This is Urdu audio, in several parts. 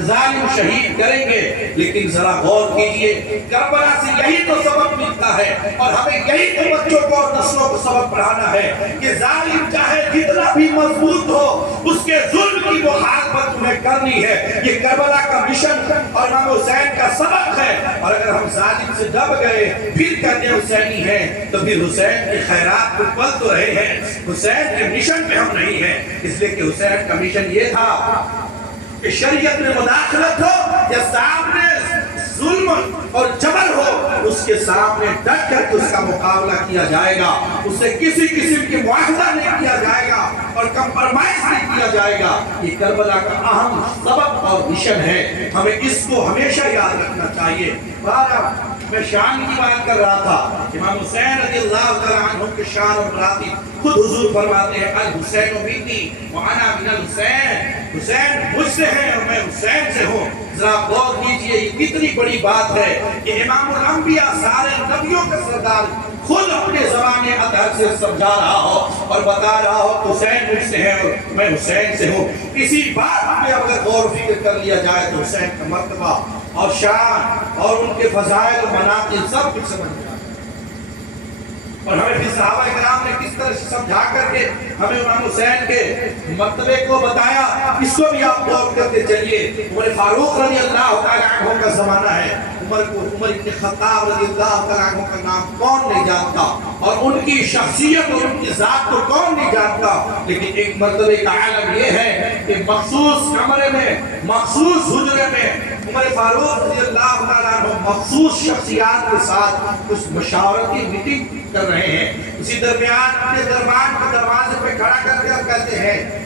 ظالم شہید کریں گے، لیکن ذرا غور کیجئے کربلا سے یہی تو سبق ملتا ہے، اور ہمیں یہی تو بچوں کو اور نسلوں کو سبق پڑھانا ہے کہ ظالم چاہے جتنا بھی مضبوط ہو، اس کے ظلم کی مخالفت تمہیں کرنی ہے۔ یہ کربلا کا مشن اور امام حسین کا سبق ہے، اور اگر ہم ظالم سے دب گئے پھر کہتے ہیں حسینی ہیں، تو پھر حسین کی خیرات کو پل تو رہے ہیں، حسین کے مشن پہ ہم نہیں ہیں۔ اس لیے کہ حسین کا مشن یہ تھا کہ شریعت میں مداخلت ہو یا سامنے ظلم اور جبر ہو، اس کے سامنے ڈٹ کر کے اس کا مقابلہ کیا جائے گا، اس سے کسی قسم کی معاہدہ نہیں کیا جائے گا اور کمپرمائز نہیں کیا جائے گا۔ یہ کربلا کا اہم سبق اور مشن ہے، ہمیں اس کو ہمیشہ یاد رکھنا چاہیے۔ میں شان کی بات کر رہا تھا، امام حسین رضی اللہ تعالیٰ عنہ کے شان اور براتی خود حضور فرماتے ہیں الحسین منی وانا من الحسین، حسین مجھ سے ہے اور میں حسین سے ہوں۔ ذرا غور کیجئے یہ کتنی بڑی بات ہے کہ امام الانبیاء سارے نبیوں کا سردار خود اپنے زبان اطہر سے سمجھا رہا ہو اور بتا رہا ہو حسین مجھ سے ہے اور میں حسین سے ہوں۔ کسی بات پہ اگر غور و فکر کر لیا جائے تو حسین کا مرتبہ اور شان اور ان کے فضائل و مناقب سب کچھ سمجھ جائے، اور ہمیں پھر صحابہ کرام نے کس طرح سے سمجھا کر کے ہمیں امام حسین کے مرتبے کو بتایا، اس کو بھی آپ غور کرتے چلیے۔ عمر فاروق رضی اللہ تعالیٰ عنہ کا زمانہ ہے، عمر ابن خطاب رضی اللہ تعالیٰ عنہ کا نام کون نہیں جانتا، اور ان کی شخصیت اور ان کی ذات کو کون نہیں جانتا، لیکن ایک مرتبے کا عالم یہ ہے کہ مخصوص کمرے میں، مخصوص حجرے میں عمر فاروق رضی اللہ تعالیٰ عنہ مخصوص شخصیات کے ساتھ کچھ مشاورتی میٹنگ کر رہے ہیں۔ اسی درمیان اپنے دربار کے دروازے پہ کھڑا کر کے کہتے ہیں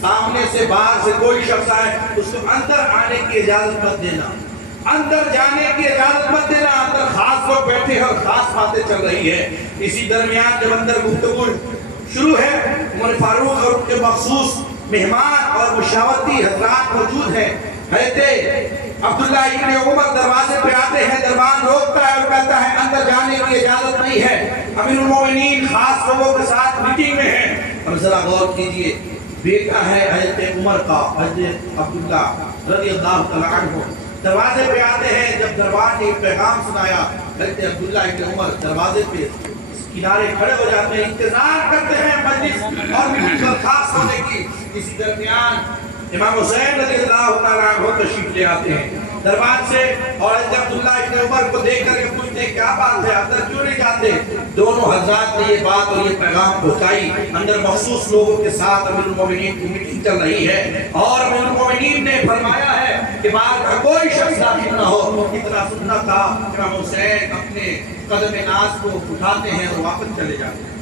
سامنے سے باہر سے کوئی شخص آئے اس کو اندر آنے کی اجازت مت دینا، اندر جانے کی اجازت مت دینا، اندر خاص لوگ بیٹھے ہیں اور خاص باتیں چل رہی ہے۔ اسی درمیان جب اندر گفتگو شروع ہے، عمر فاروق اور ان کے مخصوص مہمان اور مشاورتی حضرات موجود ہیں۔ حضرت عبداللہ ابن عمر دروازے پہ آتے ہیں، دربان روکتا ہے اور کہتا ہے اندر جانے کی اجازت نہیں ہے، امیر المومنین خاص لوگوں کے ساتھ میٹنگ میں ہیں۔ اور ذرا غور کیجئے، بیٹا ہے حضرت عمر کا حضرت عبداللہ رضی اللہ تعالیٰ عنہ، دروازے پہ آتے ہیں۔ جب دربار نے ایک پیغام سنایا، حضرت عبداللہ ابن عمر دروازے پہ کنارے کھڑے ہو جاتے ہیں، انتظار کرتے ہیں مجلس اور میٹنگ برخاست ہونے کی۔ اسی درمیان امام حسین رضی اللہ تعالیٰ عنہ تشریف لے آتے ہیں دربار سے، اور حضرت عبداللہ ابن عمر کو دیکھ کر کے پوچھتے ہیں کیا بات ہے، اندر کیوں نہیں جاتے؟ دونوں حضرات نے یہ بات اور یہ پیغام پہنچائی، اندر مخصوص لوگوں کے ساتھ امیر المومنین کی میٹنگ چل رہی ہے، اور امیر المومنین نے فرمایا ہے کہ بعد کا کوئی شخص داخل نہ ہو۔ اتنا سننا تھا، امام حسین اپنے قدم ناز کو اٹھاتے ہیں اور واپس چلے جاتے ہیں۔